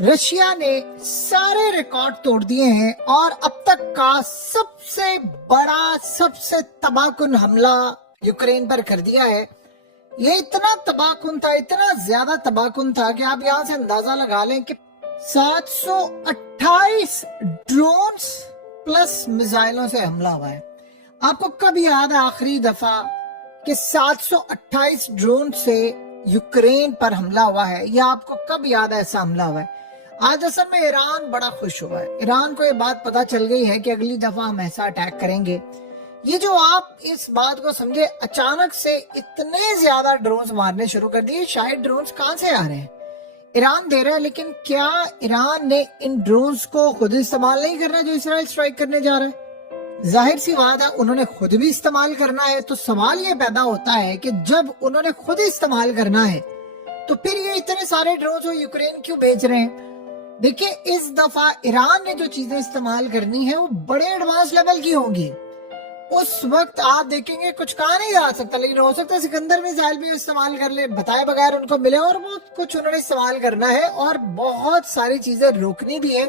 Russia ने सारे record तोड़ दिए हैं और अब तक का सबसे बड़ा, सबसे तबाहकुन हमला यूक्रेन पर कर दिया है। ये इतना तबाहकुन था, इतना ज्यादा तबाहकुन था कि आप यहाँ से अंदाजा लगा लें कि 728 ड्रोन्स प्लस मिसाइलों से हमला हुआ है। आपको कब याद है आखिरी दफा कि 728 ड्रोन से यूक्रेन पर हमला हुआ है, या आपको कब याद है ऐसा हमला हुआ है? आज असल में ईरान बड़ा खुश हुआ है। ईरान को ये बात पता चल गई है कि अगली दफा हम ऐसा अटैक करेंगे। ये जो आप इस बात को समझे, अचानक से इतने ज्यादा ड्रोन्स मारने शुरू कर दिए। शायद ड्रोन्स कहां से आ रहे हैं? ईरान दे रहा है, लेकिन क्या ईरान ने इन ड्रोन्स को खुद इस्तेमाल नहीं करना जो इसराइल स्ट्राइक करने जा रहा है? जाहिर सी बात है, उन्होंने खुद भी इस्तेमाल करना है। तो सवाल ये पैदा होता है कि जब उन्होंने खुद इस्तेमाल करना है तो फिर ये इतने सारे ड्रोन्स वो यूक्रेन क्यों भेज रहे हैं? देखिए, इस दफा ईरान ने जो चीजें इस्तेमाल करनी है वो बड़े एडवांस लेवल की होंगी। उस वक्त आप देखेंगे कुछ कहा नहीं जा सकता, लेकिन हो सकता है सिकंदर मिसाइल भी इस्तेमाल कर ले, बताए बगैर उनको मिले, और वो कुछ उन्होंने इस्तेमाल करना है और बहुत सारी चीजें रोकनी भी है।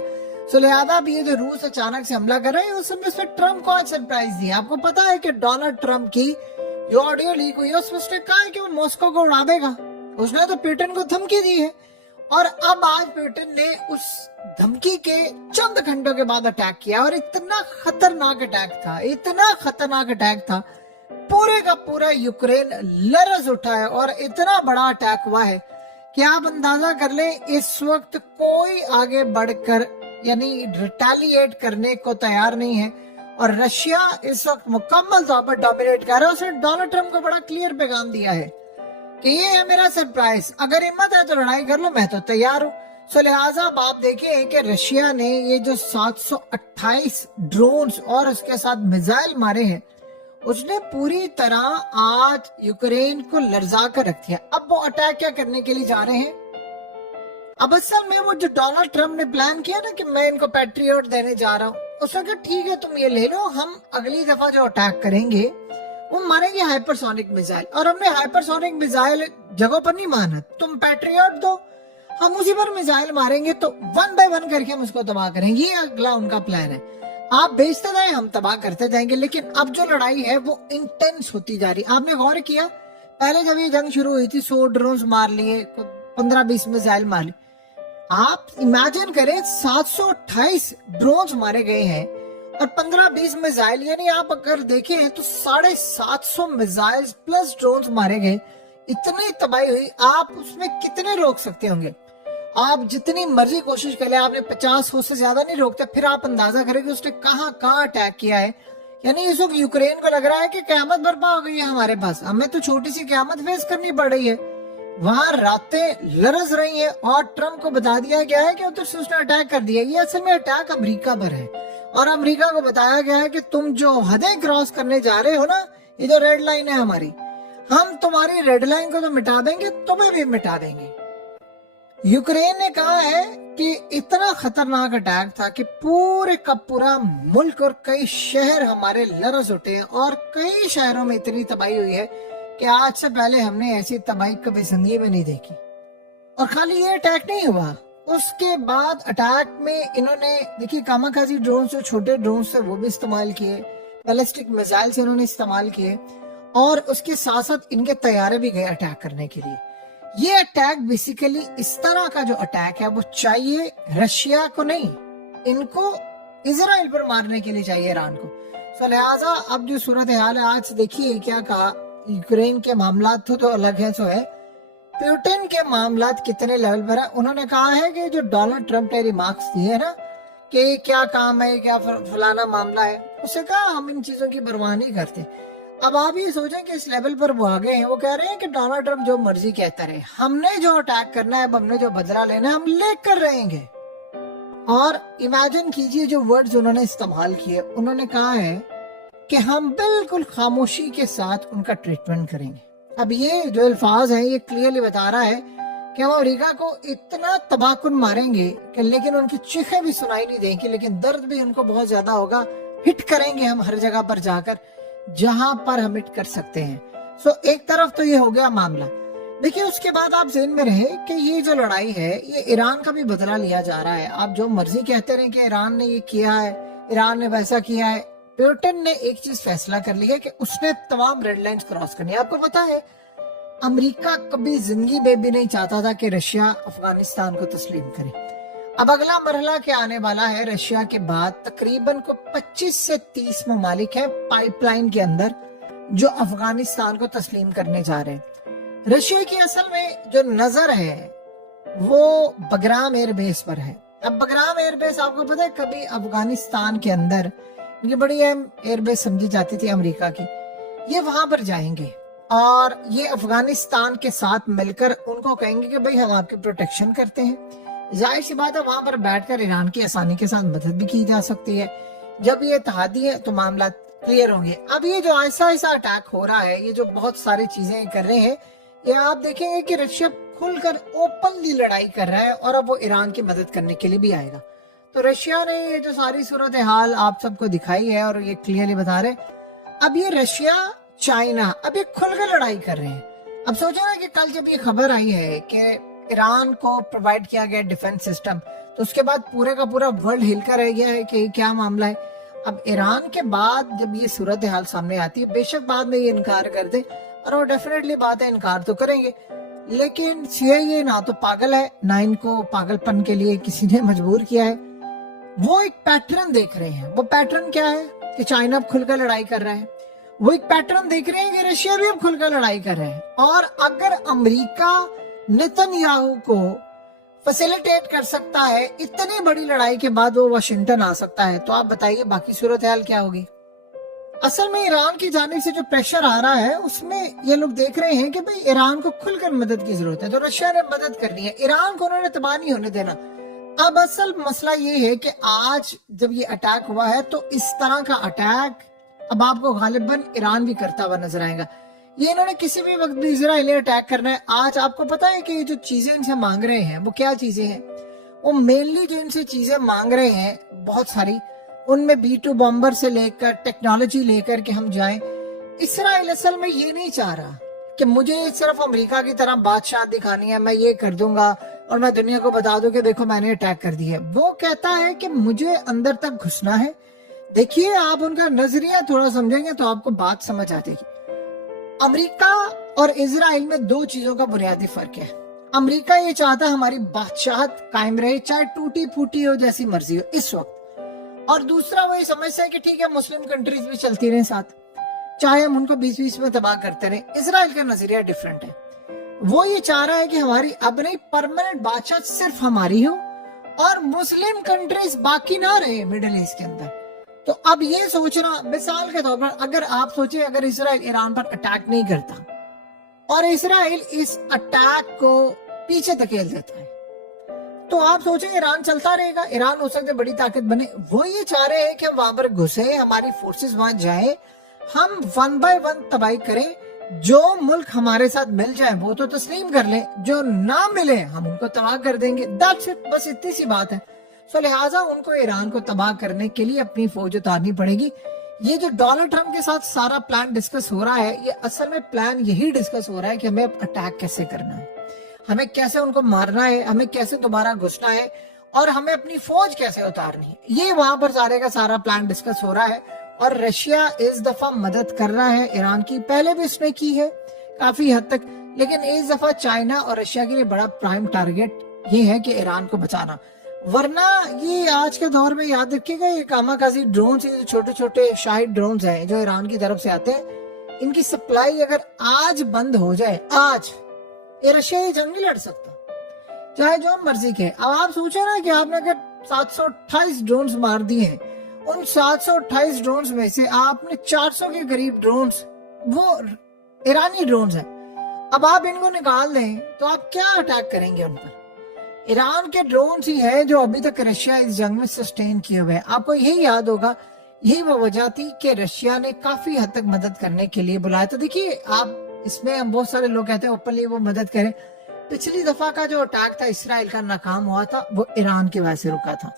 सो लिहाजा भी ये जो रूस अचानक से हमला कर रहे हैं, उसमें ट्रम्प को आज सरप्राइज दिया। आपको पता है कि डोनाल्ड ट्रम्प की जो ऑडियो लीक हुई है उसमें उसने कहा है कि वो मॉस्को को उड़ा देगा। उसने तो पुतिन को धमकी दी है, और अब आज पुतिन ने उस धमकी के चंद घंटों के बाद अटैक किया। और इतना खतरनाक अटैक था, इतना खतरनाक अटैक था, पूरे का पूरा यूक्रेन लरज उठा है और इतना बड़ा अटैक हुआ है कि आप अंदाजा कर ले, इस वक्त कोई आगे बढ़कर यानी रिटेलिएट करने को तैयार नहीं है। और रशिया इस वक्त मुकम्मल तौर पर डोमिनेट कर रहा है। उसने डोनाल्ड ट्रम्प को बड़ा क्लियर पैगाम दिया है कि ये है मेरा सरप्राइज, अगर हिम्मत है तो लड़ाई कर लो, मैं तो तैयार हूँ। सो लिहाजा आप देखें कि रशिया ने ये जो 728 ड्रोन्स और उसके साथ मिसाइल मारे हैं, उसने पूरी तरह आज यूक्रेन को लर्जा कर रख दिया। अब वो अटैक क्या करने के लिए जा रहे हैं? अब असल में वो जो डोनाल्ड ट्रम्प ने प्लान किया ना कि मैं इनको पैट्रियट देने जा रहा हूँ, उसने कहा ठीक है तुम ये ले लो, हम अगली दफा जो अटैक करेंगे वो मारेंगे हाइपरसोनिक मिसाइल। और हमने हाइपरसोनिक मिसाइल जगह पर नहीं माना, तुम पैट्रियट दो, हम उसी पर मिसाइल मारेंगे, तो 1 बाय 1 करके हम उसको तबाह करेंगे। ये अगला उनका प्लान है। आप भेजते जाए, हम तबाह करते जाएंगे। लेकिन अब जो लड़ाई है वो इंटेंस होती जा रही। आपने गौर किया, पहले जब ये जंग शुरू हुई थी 100 ड्रोन मार लिए, 15-20 मिसाइल मार ली। आप इमेजिन करें 728 ड्रोन मारे गए हैं और 15-20 मिसाइल, यानी आप अगर देखें तो 750 मिसाइल प्लस ड्रोन मारे गए। इतनी तबाही हुई, आप उसमें कितने रोक सकते होंगे? आप जितनी मर्जी कोशिश कर ले, आपने 50 से ज्यादा नहीं रोकते। फिर आप अंदाजा करें कि उसने कहाँ कहाँ अटैक किया है। यानी इस वक्त यूक्रेन को लग रहा है कि क़यामत बर्पा हो गई है हमारे पास, हमें तो छोटी सी क़यामत फेस करनी पड़ रही है। वहां रातें लरस रही हैं और ट्रम्प को बता दिया गया है कि उधर से उसने अटैक कर दिया। ये असल में अटैक अमेरिका पर है और अमेरिका को बताया गया है कि तुम जो हदें क्रॉस करने जा रहे हो ना, ये जो रेड लाइन है हमारी, हम तुम्हारी रेड लाइन को तो मिटा देंगे, तुम्हें भी मिटा देंगे। यूक्रेन ने कहा है कि इतना खतरनाक अटैक था कि पूरे का पूरा मुल्क और कई शहर हमारे लरस उठे और कई शहरों में इतनी तबाही हुई है कि आज से पहले हमने ऐसी तबाही कभी जिंदगी में नहीं देखी। और खाली ये अटैक नहीं हुआ, उसके बाद अटैक में इन्होंने देखिए कामाकाजी ड्रोन, जो छोटे ड्रोन थे वो भी इस्तेमाल किए, बैलिस्टिक मिसाइल से इन्होंने इस्तेमाल किए, और उसके साथ साथ इनके तैयारे भी गए अटैक करने के लिए। ये अटैक बेसिकली इस तरह का जो अटैक है वो चाहिए रशिया को नहीं, इनको इजराइल पर मारने के लिए चाहिए ईरान को। तो लिहाजा अब जो सूरत हाल है, आज देखिए क्या कहा, यूक्रेन के मामला तो अलग है, सो है पुतिन के मामला कितने लेवल पर है। उन्होंने कहा है कि जो डोनाल्ड ट्रम्प ने रिमार्क्स दिए ना कि क्या काम है, क्या फलाना मामला है, उसे कहा हम इन चीजों की परवाह नहीं करते। अब आप ये सोचें कि इस लेवल पर वो आ गए हैं, वो कह रहे हैं कि डोनाल्ड ट्रम्प जो मर्जी कहता रहे, हमने जो अटैक करना है, हमने जो बदला लेना है, हम लेकर रहेंगे। और इमेजिन कीजिए जो वर्ड्स उन्होंने इस्तेमाल किए, उन्होंने कहा है कि हम बिल्कुल खामोशी के साथ उनका ट्रीटमेंट करेंगे। अब ये जो अल्फाज है ये क्लियरली बता रहा है कि वो अमेरिका को इतना तबाहकुन मारेंगे कि लेकिन उनकी चीखें भी सुनाई नहीं देंगी, लेकिन दर्द भी उनको बहुत ज्यादा होगा। हिट करेंगे हम हर जगह पर जाकर जहां पर हम हिट कर सकते हैं। सो एक तरफ तो ये हो गया मामला। देखिए उसके बाद आप ज़हन में रहे कि ये जो लड़ाई है ये ईरान का भी बदला लिया जा रहा है। आप जो मर्जी कहते रहे कि ईरान ने ये किया है, ईरान ने वैसा किया है, पुतिन ने एक चीज फैसला कर लिया कि उसने तमाम रेड लाइंस क्रॉस करनी है। आपको पता है अमेरिका कभी जिंदगी में भी नहीं चाहता था कि रशिया अफगानिस्तान को तस्लीम करे। अब अगला मरहला क्या आने वाला है, रशिया के बाद तकरीबन को 25 से 30 ममालिक हैं पाइपलाइन के अंदर जो अफगानिस्तान को तस्लीम करने जा रहे हैं। रशिया की असल में जो नजर है वो बगराम एयरबेस पर है। अब बगराम एयरबेस आपको पता है कभी अफगानिस्तान के अंदर ये बड़ी अहम एयरबेस समझी जाती थी अमेरिका की, ये वहां पर जाएंगे और ये अफगानिस्तान के साथ मिलकर उनको कहेंगे कि भाई हम आपकी प्रोटेक्शन करते हैं। जाहिर सी बात है वहां पर बैठकर ईरान की आसानी के साथ मदद भी की जा सकती है। जब ये इत्तेहादी है तो मामला क्लियर होंगे। अब ये जो ऐसा अटैक हो रहा है, ये जो बहुत सारी चीजें कर रहे हैं, ये आप देखेंगे कि रशिया खुलकर ओपनली लड़ाई कर रहा है और अब वो ईरान की मदद करने के लिए भी आएगा। तो रशिया ने ये जो सारी सूरत हाल आप सबको दिखाई है और ये क्लियरली बता रहे, अब ये रशिया चाइना अब ये खुलकर लड़ाई कर रहे हैं। अब सोचो ना कि कल जब ये खबर आई है कि ईरान को प्रोवाइड किया गया डिफेंस सिस्टम, तो उसके बाद पूरे का पूरा वर्ल्ड हिलकर रह गया है कि क्या मामला है। अब ईरान के बाद जब ये सूरत हाल सामने आती है, बेशक बाद में ये इनकार कर दे और वो डेफिनेटली बात है इनकार तो करेंगे, लेकिन CIA ना तो पागल है ना इनको पागलपन के लिए किसी ने मजबूर किया है। वो एक पैटर्न देख रहे हैं। वो पैटर्न क्या है कि चाइना अब खुलकर लड़ाई कर रहा है। वो एक पैटर्न देख रहे हैं कि रशिया भी अब खुलकर लड़ाई कर रहे हैं। और अगर अमेरिका नेतन्याहू को फैसिलिटेट कर सकता है, इतनी बड़ी लड़ाई के बाद वो वाशिंगटन आ सकता है, तो आप बताइए बाकी सूरत हाल क्या होगी। असल में ईरान की जानिब से जो प्रेशर आ रहा है उसमें ये लोग देख रहे हैं कि भाई ईरान को खुलकर मदद की जरूरत है, तो रशिया ने मदद करनी है। ईरान को उन्होंने तबाह नहीं होने देना। अब असल मसला ये है कि आज जब ये अटैक हुआ है तो इस तरह का अटैक अब आपको गालिबन ईरान भी करता हुआ नजर आएगा। ये इन्होंने किसी भी वक्त भी इजराइल ने अटैक करना है। आज आपको पता है कि ये जो चीजें इनसे मांग रहे हैं वो क्या चीजें हैं। वो मेनली जो इनसे चीजें मांग रहे हैं बहुत सारी, उनमें B2 बॉम्बर से लेकर टेक्नोलॉजी लेकर के हम जाएं। इसराइल असल में ये नहीं चाह रहा कि मुझे सिर्फ अमेरिका की तरह बादशाह दिखानी है, मैं ये कर दूंगा और मैं दुनिया को बता दूं कि देखो मैंने अटैक कर दिया है। वो कहता है कि मुझे अंदर तक घुसना है। देखिए आप उनका नजरिया थोड़ा समझेंगे तो आपको बात समझ आ जाएगी। अमेरिका और इजराइल में दो चीजों का बुनियादी फर्क है। अमेरिका ये चाहता है हमारी बादशाहत कायम रहे, चाहे टूटी फूटी हो, जैसी मर्जी हो इस वक्त। और दूसरा वो ये समझता है कि ठीक है मुस्लिम कंट्रीज भी चलती रहे साथ, चाहे हम उनको बीच बीच में तबाह करते रहे। इजराइल का नजरिया डिफरेंट है। वो ये चाह रहा है कि हमारी अब नहीं परमानेंट बादशाह सिर्फ हमारी हो और मुस्लिम कंट्रीज बाकी ना रहे मिडिल ईस्ट के अंदर। तो अब ये सोचना, मिसाल के तौर पर अगर आप सोचे अगर इजराइल ईरान पर अटैक नहीं करता और इजराइल इस अटैक को पीछे धकेल देता है, तो आप सोचें ईरान चलता रहेगा, ईरान हो सकता है बड़ी ताकत बने। वो ये चाह रहे हैं कि हम वहां पर घुसे, हमारी फोर्सेस वहां जाए, हम 1 बाय 1 तबाही करें। जो मुल्क हमारे साथ मिल जाए वो तो तस्लीम कर ले, जो ना मिले हम उनको तबाह कर देंगे। दैट्स इट, बस इतनी सी बात है। सो लिहाजा उनको ईरान को तबाह करने के लिए अपनी फौज उतारनी पड़ेगी। ये जो डोनाल्ड ट्रंप के साथ सारा प्लान डिस्कस हो रहा है, ये असल में प्लान यही डिस्कस हो रहा है कि हमें अटैक कैसे करना है, हमें कैसे उनको मारना है, हमें कैसे दोबारा घुसना है और हमें अपनी फौज कैसे उतारनी है। ये वहां पर सारे का सारा प्लान डिस्कस हो रहा है। और रशिया इस दफा मदद कर रहा है ईरान की, पहले भी उसने की है काफी हद तक, लेकिन इस दफा चाइना और रशिया के लिए बड़ा प्राइम टारगेट ये है कि ईरान को बचाना। वरना ये आज के दौर में याद रखिएगा, ये कामाकाजी ड्रोन, छोटे छोटे शाही ड्रोन हैं जो ईरान की तरफ से आते हैं, इनकी सप्लाई अगर आज बंद हो जाए, आज ये रशिया ये जंग नहीं लड़ सकता, चाहे जो मर्जी के। अब आप सोचे ना कि आपने अगर 728 ड्रोन्स मार दिए हैं, उन 728 ड्रोन्स में से आपने 400 के करीब ड्रोन्स वो ईरानी ड्रोन्स हैं। अब आप इनको निकाल दें तो आप क्या अटैक करेंगे उन पर? ईरान के ड्रोन्स ही हैं जो अभी तक रशिया इस जंग में सस्टेन किए हुए हैं। आपको यही याद होगा, यही वो वजह थी कि रशिया ने काफी हद तक मदद करने के लिए बुलाया। तो देखिए आप इसमें हम बहुत सारे लोग कहते हैं ओपनली वो मदद करें। पिछली दफा का जो अटैक था इसराइल का नाकाम हुआ था, वो ईरान की वजह से रुका था।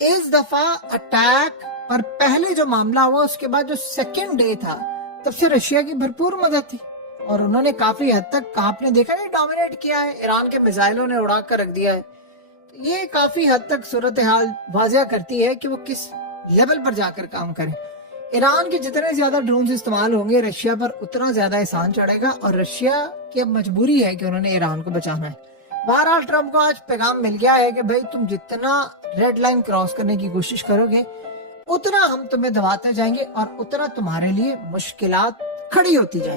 इस दफा अटैक और पहले जो मामला हुआ उसके बाद जो सेकंड डे था, तब से रशिया की भरपूर मदद थी। اور انہوں نے کافی حد تک آپ نے دیکھا نہیں ڈومینیٹ کیا ہے، ایران کے میزائلوں نے اڑا کر رکھ دیا ہے. تو یہ کافی حد تک صورتحال واضح کرتی ہے کہ وہ کس لیول پر جا کر کام کریں. ایران کے جتنے زیادہ ڈرونز استعمال ہوں گے رشیا پر اتنا زیادہ احسان چڑھے گا، اور رشیا کی اب مجبوری ہے کہ انہوں نے ایران کو بچانا ہے. بہرحال ٹرمپ کو آج پیغام مل گیا ہے کہ بھائی تم جتنا ریڈ لائن کراس کرنے کی کوشش کرو گے اتنا ہم تمہیں دباتے جائیں گے اور اتنا تمہارے لیے مشکلات کھڑی ہوتی جائیں گی.